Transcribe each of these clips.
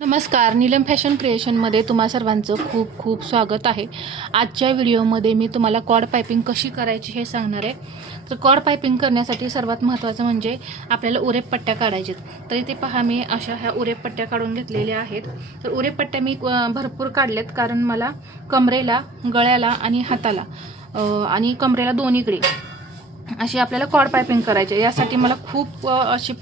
नमस्कार, नीलम फॅशन क्रिएशनमध्ये तुम्हा सर्वांचं खूप खूप स्वागत आहे। आजच्या व्हिडिओमध्ये मी तुम्हाला कॉर्ड पायपिंग कशी करायची हे सांगणार आहे। तर कॉर्ड पायपिंग करण्यासाठी सर्वात महत्त्वाचं म्हणजे आपल्याला उरेप पट्ट्या काढायच्यात। तर इथे पहा, मी अशा ह्या उरेप पट्ट्या काढून घेतलेल्या आहेत। तर उरेप पट्ट्या मी भरपूर काढलेत, कारण मला कमरेला, गळ्याला आणि हाताला आणि कमरेला दोन्हीकडे अशी आपल्याला कॉर्ड पायपिंग करायची। यासाठी मला खूप अशी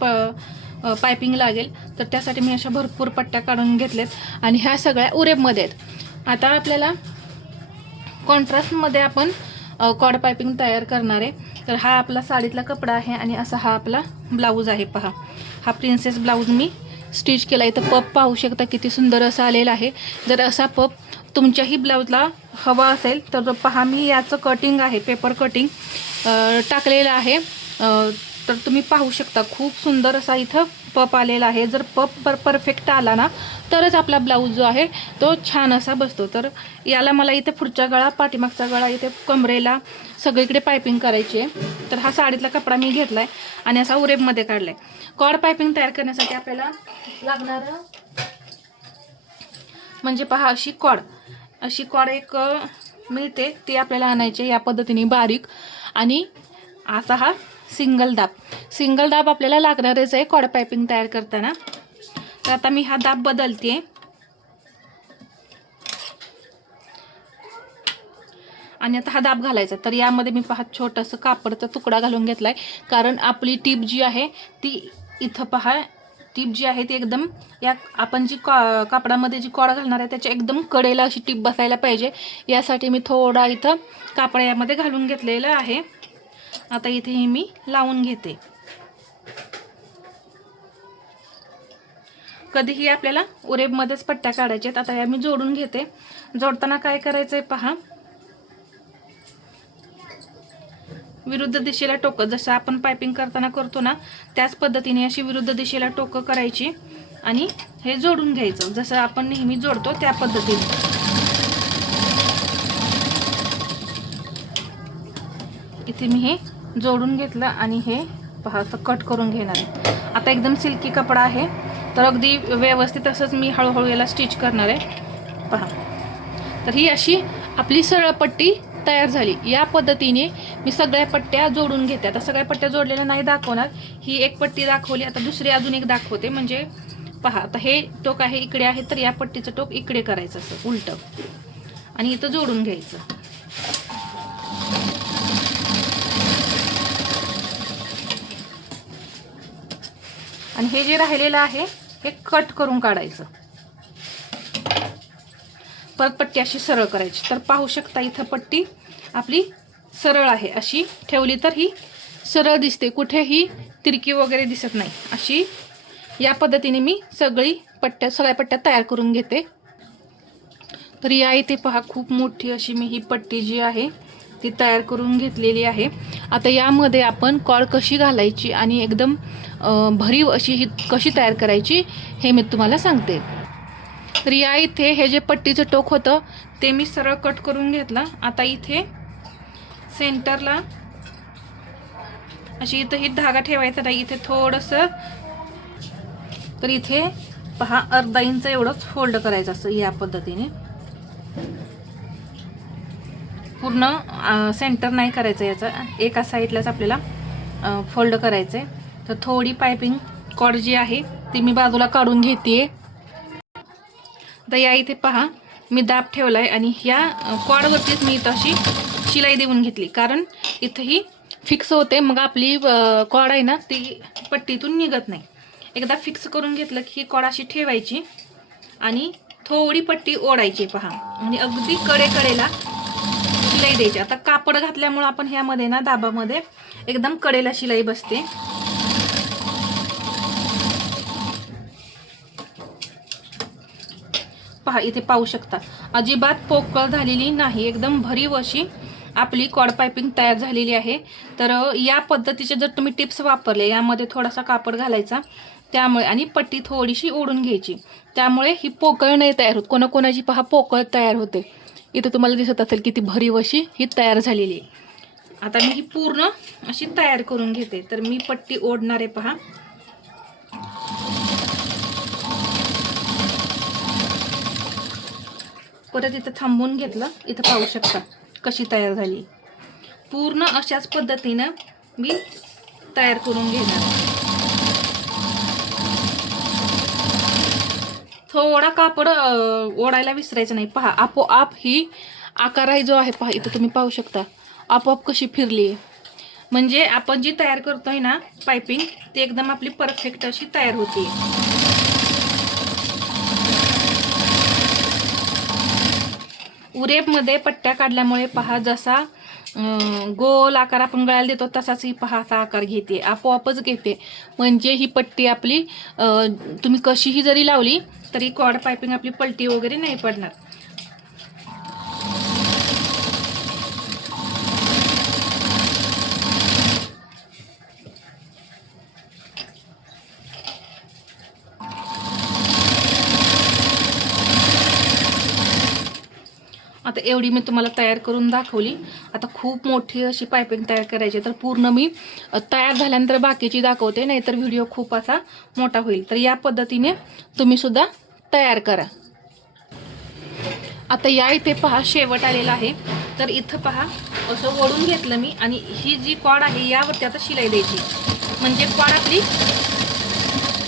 पायपिंग लागेल, तर त्यासाठी मी अशा भरपूर पट्ट्या काढून घेतलेत आणि ह्या सगळ्या उरेपमध्ये आहेत। आता आपल्याला कॉन्ट्रास्टमध्ये आपण कॉर्ड पायपिंग तयार करणार आहे। तर हा आपला साडीतला कपडा आहे आणि असा हा आपला ब्लाऊज आहे। पहा, हा प्रिन्सेस ब्लाऊज मी स्टिच केला। इथं पप पाहू शकता, किती सुंदर असा आलेला आहे। जर असा पप तुमच्याही ब्लाऊजला हवा असेल तर पहा, मी याचं कटिंग आहे, पेपर कटिंग टाकलेलं आहे। तर तुम्ही पाहू शकता, खूप सुंदर असा इथं पप आलेला आहे। जर पप परफेक्ट आला ना, तरच आपला ब्लाऊज जो आहे तो छान असा बसतो। तर याला मला इथे पुढचा गळा, पाठीमागचा गळा, इथे कमरेला सगळीकडे पायपिंग करायची आहे। तर हा साडीतला कपडा मी घेतलाय आणि असा उरेपमध्ये काढलाय। कॉर्ड पायपिंग तयार करण्यासाठी आपल्याला लागणारं म्हणजे पहा, अशी कॉर्ड एक मिळते, ती आपल्याला आणायची या पद्धतीने बारीक। आणि असा हा सिंगल दाब आपल्याला लागणारच आहे कॉर्ड पायपिंग तयार करताना। तर आता मी हा दाब बदलते आणि आता हा दाब घालायचा। तर यामध्ये मी पहा छोटंसं कापडचा तुकडा घालून घेतलाय, कारण आपली टीप जी आहे ती इथं पहा, टीप जी आहे ती एकदम या आपण जी कापडामध्ये जी कॉर्ड घालणार आहे त्याच्या एकदम कडेला अशी टीप बसायला पाहिजे। यासाठी मी थोडा इथं कापड यामध्ये घालून घेतलेलं आहे। आता इथे मी लावून घेते। कधीही आपल्याला उरेबमध्येच पट्ट्या काढायच्यात। आता या मी जोडून घेते। जोडताना काय करायचंय पहा, विरुद्ध दिशेला टोकं, जसं आपण पायपिंग करताना करतो ना, त्याच पद्धतीने अशी विरुद्ध दिशेला टोकं करायची आणि हे जोडून घ्यायचं, जसं आपण नेहमी जोडतो त्या पद्धतीने। इथे मी हे जोडून घेतलं आणि हे पहा असं कट करून घेणार आहे। आता एकदम सिल्की कपडा आहे, तर अगदी व्यवस्थित असंच मी हळूहळू याला स्टिच करणार आहे। पहा, तर ही अशी आपली सरळ पट्टी तयार झाली। या पद्धतीने मी सगळ्या पट्ट्या जोडून घेते। आता सगळ्या पट्ट्या जोडलेल्या नाही दाखवणार, ही एक पट्टी दाखवली, आता दुसरी अजून एक दाखवते। म्हणजे पहा, आता हे टोक आहे इकडे आहे, तर या पट्टीचं टोक इकडे करायचं असं उलटं आणि इथं जोडून घ्यायचं। आणि हे जे राहिलेलं आहे हे कट करून काढायचं, परत पट्टी अशी सरळ करायची। तर पाहू शकता, इथं पट्टी आपली सरळ आहे, अशी ठेवली तर ही सरळ दिसते, कुठेही तिरकी वगैरे दिसत नाही। अशी या पद्धतीने मी सगळ्या पट्ट्या तयार करून घेते। तर या इथे पहा, खूप मोठी अशी मी ही पट्टी जी आहे ती तयार करून घेतलेली आहे। आता यामध्ये आपण कॉर्ड कशी घालायची आणि एकदम भरीव अशी ही कशी तयार करायची हे मी तुम्हाला सांगते। तर या इथे हे जे पट्टीचं टोक होतं ते मी सरळ कट करून घेतलं। आता इथे सेंटरला अशी इथं ही धागा ठेवायचा नाही, इथे थोडंसं, तर इथे पहा अर्धा इंच एवढंच फोल्ड करायचं असं या पद्धतीने। पूर्ण सेंटर नाही करायचं, याचा एका साईडलाच आपल्याला फोल्ड करायचं आहे। तर थोडी पायपिंग कॉर्ड जी आहे ती मी बाजूला काढून घेते। तर या इथे पहा, मी दाब ठेवलाय आणि ह्या कॉर्डवरतीच मी इथं अशी शिलाई देऊन घेतली, कारण इथं ही फिक्स होते, मग आपली कॉर्ड आहे ना ती पट्टीतून निघत नाही। एकदा फिक्स करून घेतलं की ही कॉर्ड अशी ठेवायची आणि थोडी पट्टी ओढायची पहा, आणि अगदी कडेला शिलाई द्यायची। आता कापड घातल्यामुळे आपण ह्यामध्ये ना दाबामध्ये एकदम कडेला शिलाई बसते। पहा, इथे पाहू शकता, अजिबात पोकळ झालेली नाही, एकदम भरीव अशी आपली कॉर्ड पायपिंग तयार झालेली आहे। तर या पद्धतीचे जर तुम्ही टिप्स वापरले, यामध्ये थोडासा कापड घालायचा त्यामुळे आणि पट्टी थोडीशी ओढून घ्यायची, त्यामुळे ही पोकळ नाही तयार होत। कोणाकोणाची पहा पोकळ तयार होते, इथे तुम्हाला दिसत असेल किती भरीव अशी ही तयार झालेली आहे। आता मी ही पूर्ण अशी तयार करून घेते। तर मी पट्टी ओढणार आहे पहा, परत इथं थांबून घेतलं. इथं पाहू शकता कशी तयार झाली. पूर्ण अशाच पद्धतीनं मी तयार करून घेणार. थोडा कापड ओढायला विसरायचं नाही. पहा आपोआप ही आकार जो आहे पहा इथं तुम्ही पाहू शकता आपोआप कशी फिरली. म्हणजे आपण जी तयार करतोय ना पायपिंग ती एकदम आपली परफेक्ट अशी तयार होती. उरेपमध्ये पट्ट्या काढल्यामुळे पहा जसा गोल आकार आपण गळ्याला देतो तसाच ही पहा असा आकार घेते, आपोआपच घेते. म्हणजे ही पट्टी आपली तुम्ही कशीही जरी लावली तरी कॉर्ड पायपिंग आपली पलटी वगैरे नाही पडणार. आता एवढी मी तुम्हाला तयार करून दाखवली. आता खूप मोठी अशी पायपिंग तयार करायची तर पूर्ण मी तयार झाल्यानंतर बाकीची दाखवते, नाहीतर व्हिडिओ खूप असा मोठा होईल. तर या पद्धतीने तुम्ही सुद्धा तयार करा. आता या इथे पहा शेवट आलेला आहे. तर इथं पहा असं ओढून घेतलं मी आणि ही जी कॉड आहे यावरती आता शिलाई द्यायची. म्हणजे कॉड आपली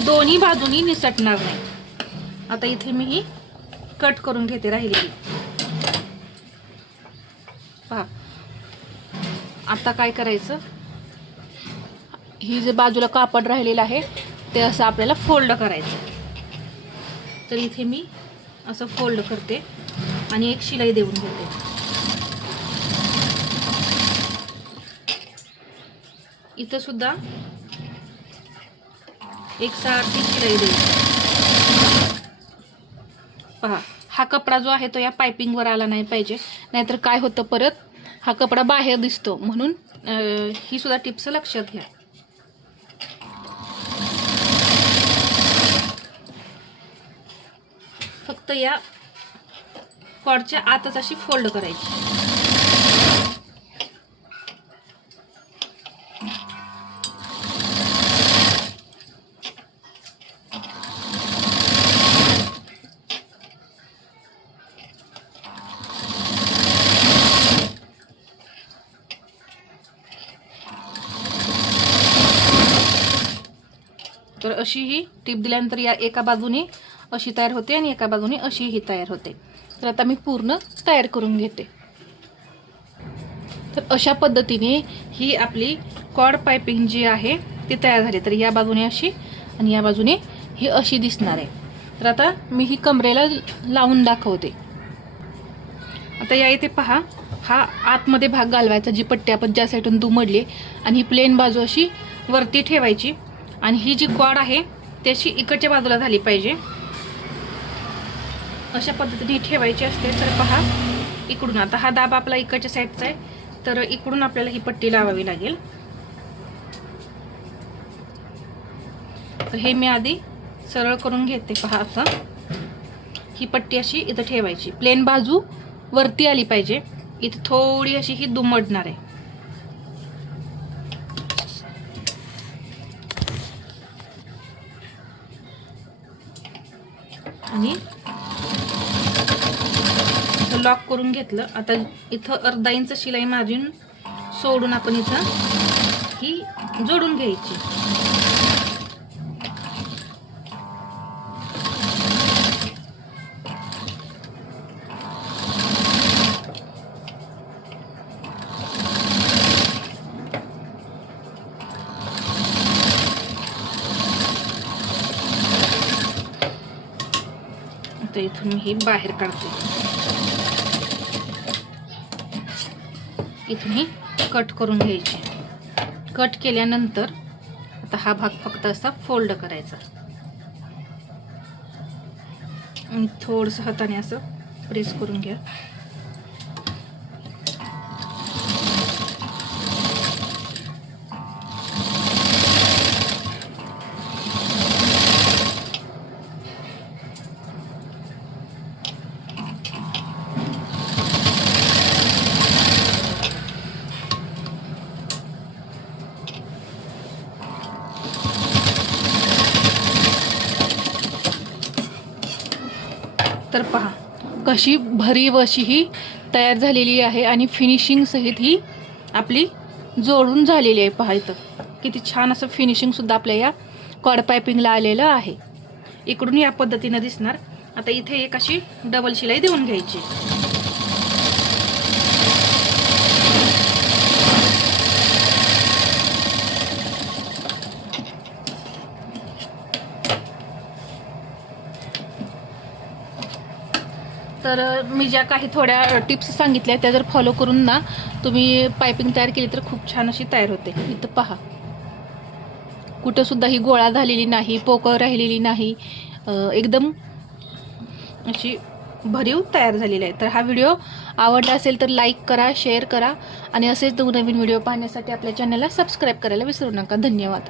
दोन्ही बाजूनी निसटणार नाही. आता इथे मी ही कट करून घेते राहिलेली. पहा आता काय करायचं, ही जे बाजूला कापड राहिलेलं आहे ते असं आपल्याला फोल्ड करायचं. तर इथे मी असं फोल्ड करते आणि एक शिलाई देऊन घेते. इथं सुद्धा एक सारखी शिलाई द्यायची. पहा हा कपडा जो आहे तो या पायपिंगवर आला नाही पाहिजे, नाहीतर काय होतं परत हा कपडा बाहेर दिसतो. म्हणून ही सुद्धा टिप्स लक्षात घ्या. फक्त या कॉर्डच्या आतच अशी फोल्ड करायची. तर अशी ही टीप दिल्यानंतर या एका बाजूने अशी तयार होते आणि एका बाजूने अशी ही तयार होते. तर आता मी पूर्ण तयार करून घेते. तर अशा पद्धतीने ही आपली कॉर्ड पायपिंग जी आहे ती तयार झाली. तर या बाजूने अशी आणि या बाजूने ही अशी दिसणार आहे. तर आता मी ही कमरेला लावून दाखवते. आता या इथे पहा हा आतमध्ये भाग घालवायचा, जी पट्टी आपण ज्या साईडून दुमडली आणि ही प्लेन बाजू अशी वरती ठेवायची आणि ही जी कॉर्ड आहे ती अशी इकडच्या बाजूला झाली पाहिजे. अशा पद्धतीने ठेवायची असते. तर पहा इकडून आता हा दाब आपला इकडच्या साईडचा आहे, तर इकडून आपल्याला ही पट्टी लावावी लागेल. तर हे मी आधी सरळ करून घेते. पहा असं ही पट्टी अशी इथं ठेवायची, प्लेन बाजू वरती आली पाहिजे. इथे थोडी अशी ही दुमडणार आहे. आणि लॉक करून घेतलं. आता इथं अर्धा इंच शिलाई मार्जिन सोडून आपण इथं ही जोडून घ्यायची. आता इथून मी ही बाहेर काढते. इथून ही कट करून घ्यायची. कट केल्यानंतर आता हा भाग फक्त असा फोल्ड करायचा आणि थोडंसं हाताने असं प्रेस करून घ्या. तर पहा कशी भरीव अशी ही तयार झालेली आहे आणि फिनिशिंग सहित ही आपली जोडून झालेली आहे. पहा इथं किती छान असं फिनिशिंगसुद्धा आपल्या या कॉर्ड पायपिंगला आलेलं आहे. इकडून या पद्धतीनं दिसणार. आता इथे एक अशी डबल शिलाई देऊन घ्यायची. तर मी ज्या काही थोड्या टिप्स सांगितल्या त्या जर फॉलो करून ना तुम्ही पायपिंग तयार केली तर खूप छान अशी तयार होते. इथं पहा कुठंसुद्धा ही गोळा झालेली नाही, पोकळ राहिलेली नाही, एकदम अशी भरीव तयार झालेली आहे. तर हा व्हिडिओ आवडला असेल तर लाईक करा, शेअर करा आणि असेच नवीन व्हिडिओ पाहण्यासाठी आपल्या चॅनलला सबस्क्राईब करायला विसरू नका. धन्यवाद.